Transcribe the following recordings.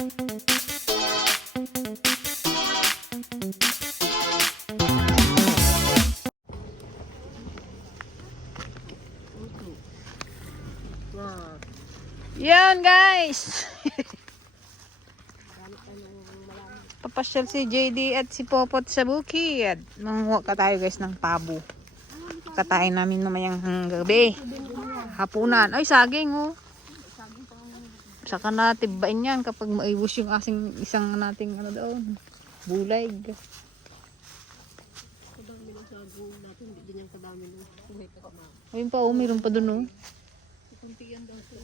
Yan guys. Papasyal si JD at si Popot sa bukid. Manguha ka tayo guys ng pabo. Katayin namin namayang gabi. Hapunan. Ay saging oh. Saka natibain yan kapag maibos yung asing isang nating ano doon. Bulag. Kadami ng sagong natin, hindi din yung kadami ng suhay pa kama. Ayun pa oh, meron pa doon oh. Kunti yan daw sa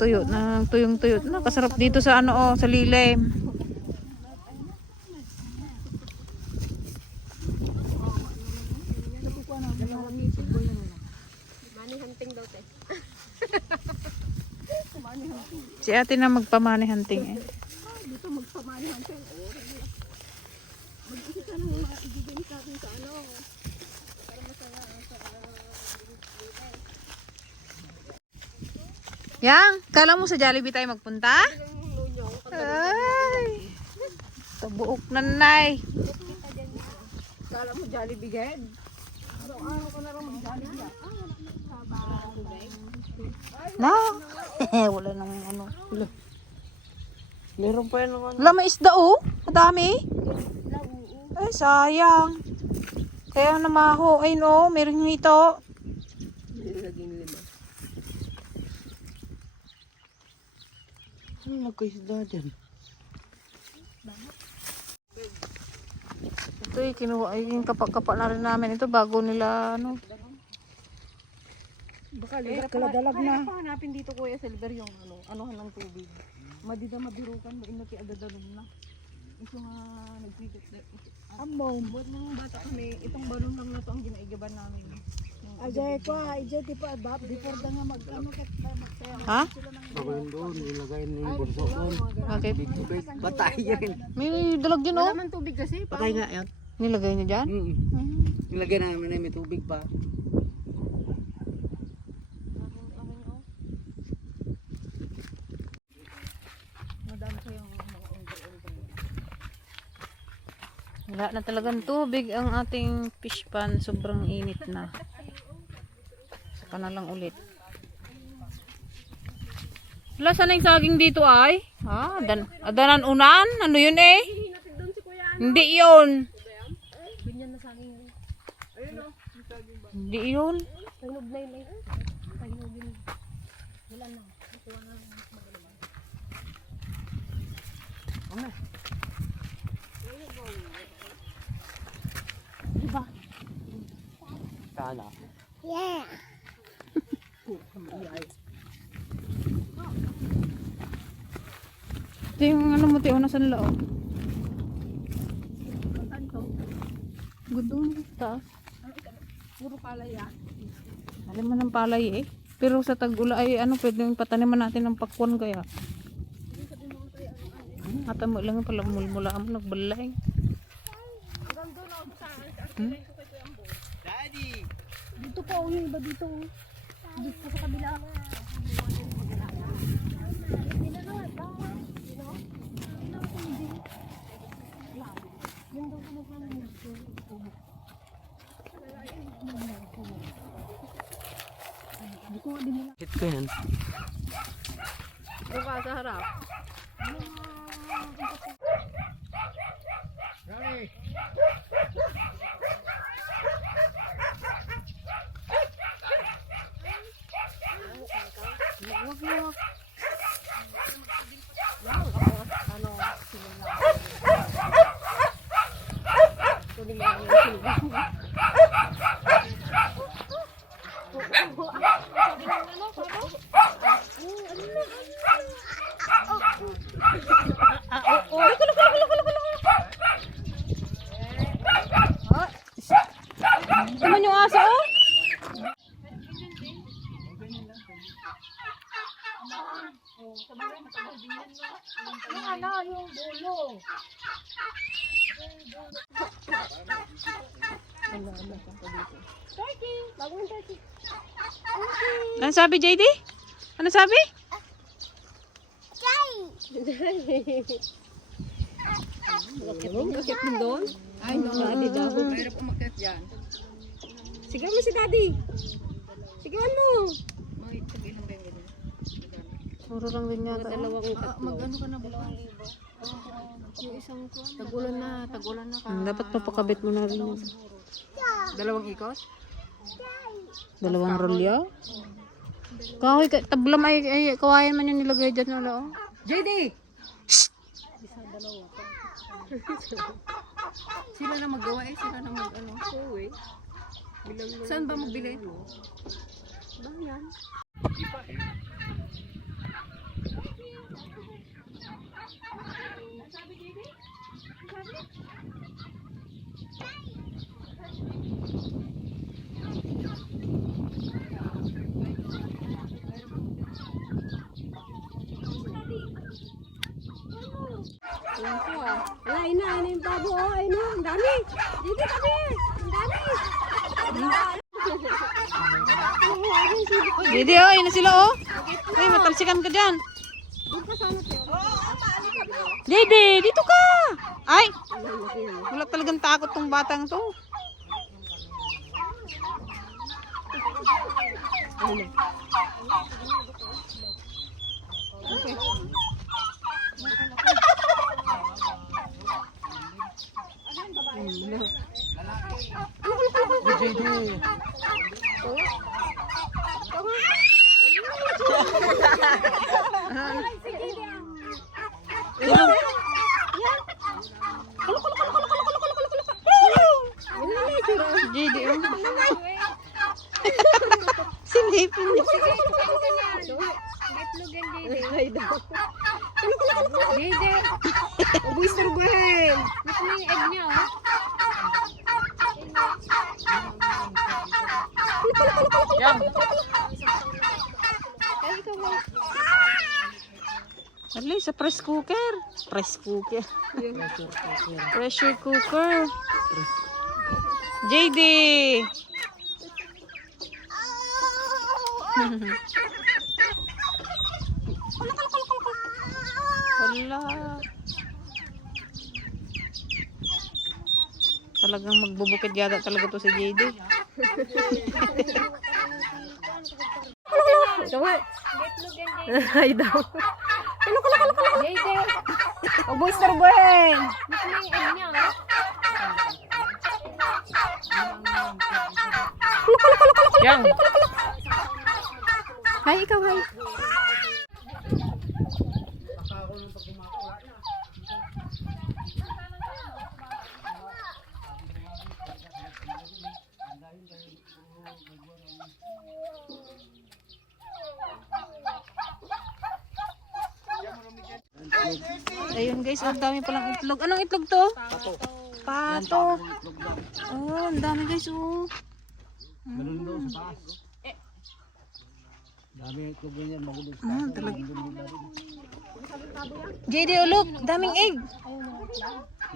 Tuyo na, tuyong tuyo. Na, kasarap dito sa ano oh, sa lilim. money hunting daw te. Si ate na magpamani hunting eh. Dito magpa-money hunting. Mag-isip ka ng mga ibigay sa atin sa ano. Para masaya sa Yang, kala mo sa Jollibee tayo magpunta? Ay, tabuok nanay. Kala mo Jollibee ged? Araw-araw ko na lang mag-Jollibee. Na, wala nang ano. Meron pa yan ng ano. Wala may isda oh, madami. Ay, sayang. Kaya namaho, ay no, meron ito. Naging lima. Ano nagkaisda dyan? Ito eh, kinuha, ay yung kapak-kapak na rin namin ito bago nila ano. Baka lihat kaladalag na. Kaya hanapin dito Kuya Silver yung ano, anuhan ng tubig. Madida madirukan, mainati agadanon na. Ito nga nagpikit. Ambon. Buat mga bata kami, itong balon lang na to ang ginaigaban namin. Ajay ko, ajay di pa bab, before da nga mag-ano kat magsaya. Ha? Bagay doon, ilagay na yung burso doon. Bakit? Batay yan. May dalag yun Wala oh. man tubig kasi. Batay nga yan. Nilagay niya dyan? Ilagay namin na may tubig pa. Madami kayong mga unggoy-unggoy. Wala na talagang tubig ang ating fish pan. Sobrang init na. Saka na lang ulit. Wala, saan yung saging dito ay? Ha? Adanan unan? Ano yun eh? Hindi yun. Ganyan na sa akin. Hindi yun. Tainog na yun. Tainog yun. Wala na. Kuha na lang. Sana. Ito yung ano mo, tiyo, nasan loob? Gudong taas. Puro palaya. Alam mo ng palay eh. Pero sa tag-ula ay ano, pwedeng pataniman natin ng pakwan kaya. Ata mo lang pala mula mo nagbalay. Daddy! Dito pa yung iba dito. Dito sa kabila. Hit ko yan. Buka sa harap. Daddy! Huwag mo. Ano, sinila. Kunin mo yung sinila. Naman yung aso oh. Ano, yung bulo. Turkey! Bagong turkey. Ano sabi JD? Ano sabi? Umakyat din doon? Ay, no. Daddy daw. Mahirap umakyat dyan. Sigaw mo si Daddy. Sigawan mo. May tag-ilang kayo ganyan. Mura lang din yata. Dalawang mag-ano ka na ba? Yung isang kuwan. Tagulan na ka. Dapat papakabit mo na rin yun. Dalawang ikot? Dalawang rolyo. Kahoy, tablam ay kawayan man yung nilagay dyan. Wala, oh. JD! Sila na maggawa eh. Sila na mag-ano. Saan ba magbili? Bayan. Ayan po ah. Wala, ina yung babo. Oh, ay na, ang dami. Dito kami. Ang dami. Didi, oh, yun na sila, oh. Ay, matalsikan ka dyan. Didi, dito ka. Ay, wala talagang takot tong batang to. Okay. JD. Didi, oh. Silipin niya. Ay daw. Dede. Ubuy sarbahin. Gusto mo yung egg niya, oh. Yan. Ay, ikaw mo. Alay, sa press cooker. Press cooker. Pressure cooker. JD. Hala. Talagang magbubukid yata talaga to si JD. Ikaw nga. Ay daw. Dede. Ubuy sarbahin. Gusto mo yung egg niya, oh. Yan. Hay, ikaw, hay. Ayun guys, ang dami palang itlog. Anong itlog to? Pato. Oh, ang dami guys, oh. Ganun daw sa taas. Dami itlog ganyan, magulos. Talaga. JD, oh look, daming egg.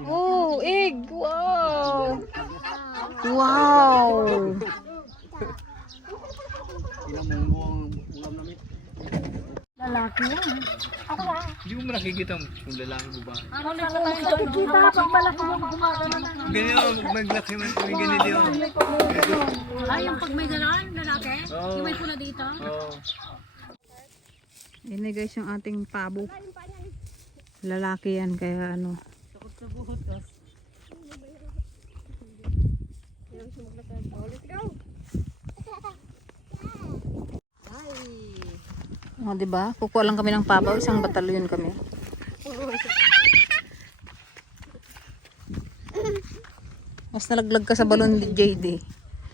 Oh, egg. Wow. Wow. Pinamunggo ang ulam namin. Lalaki yan. Hindi mo nakikita kung lalaki mo ba? Kita pag malaki yung gumagana na. Ganyan, maglaki man kami ganyan din. Ay, yung pag may galaan, lalaki? Yung may pula dito? Oo. Yan na guys yung ating pabo. Lalaki yan, kaya ano. Takot sa buhot. Let's go! Oh, di ba? Kukuha lang kami ng pabaw, isang batalyon kami. Mas nalaglag ka sa balon ni JD.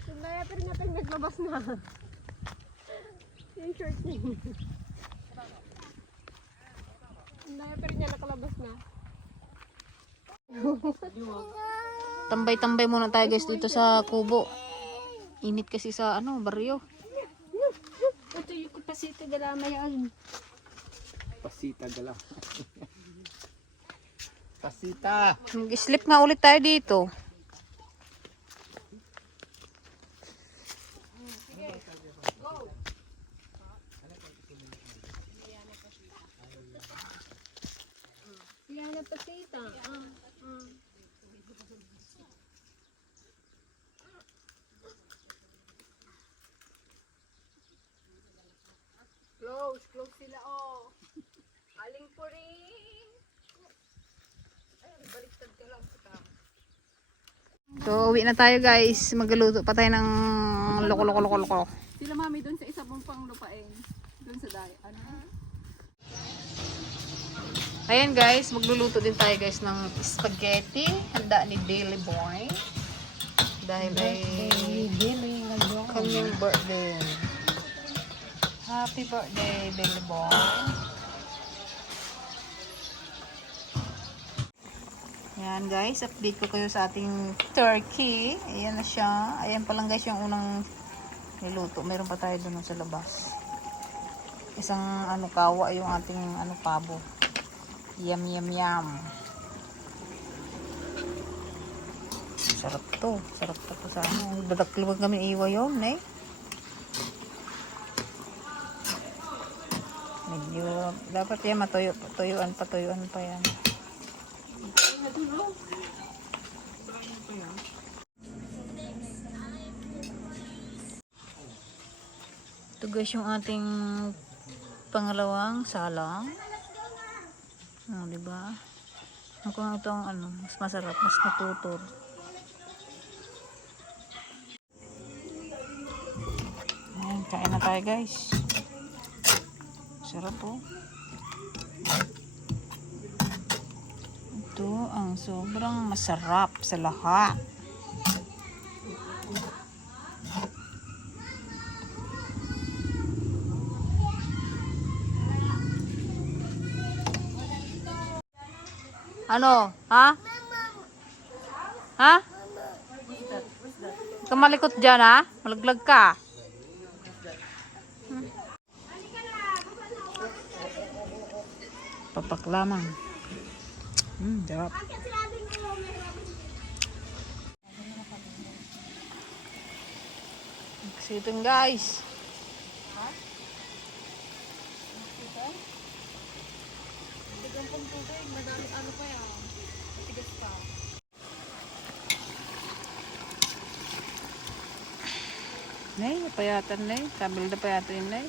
Yung diaper niya tayo naglabas na. Yung short niya. Yung diaper niya nakalabas na. Tambay-tambay muna tayo guys dito sa kubo. Init kasi sa ano, baryo. Ito yung kapasito dala mayan. Pasita gala. Pasita. Mag-sleep nga ulit tayo dito. pasita. Close sila oh. Aling po rin. Ay, baliktad ka lang kita. So, uwi na tayo guys. Magluto pa tayo ng loko. Sila mami doon sa isa pong panglupain. Doon sa day. Ano? Ayan guys, magluluto din tayo guys ng spaghetti. Handa ni Daily Boy. Dahil ay kanyang birthday. Happy birthday, Daily Boy. Ayan guys, update ko kayo sa ating turkey. Ayan na siya. Ayan pa lang guys yung unang niluto. Meron pa tayo doon sa labas. Isang kawa yung ating pabo. Yum. Sarap to sa badakluwag kami iwa yun eh. Medyo dapat yan patuyuan pa yan. Ito guys yung ating pangalawang salang. Diba? Kung ito ang mas masarap, mas natutor. Ayan, kain na tayo guys. Sarap po. Ito ang sobrang masarap sa lahat. Ano? Ha? Ha? Kamalikot dyan ha? Malaglag ka. Papak lamang. Sarap. Exciting guys. Bigyan pong tubig. Madami ano pa yan. Matigas pa. Nay, payatan nay. Kabil na payatan yun nay.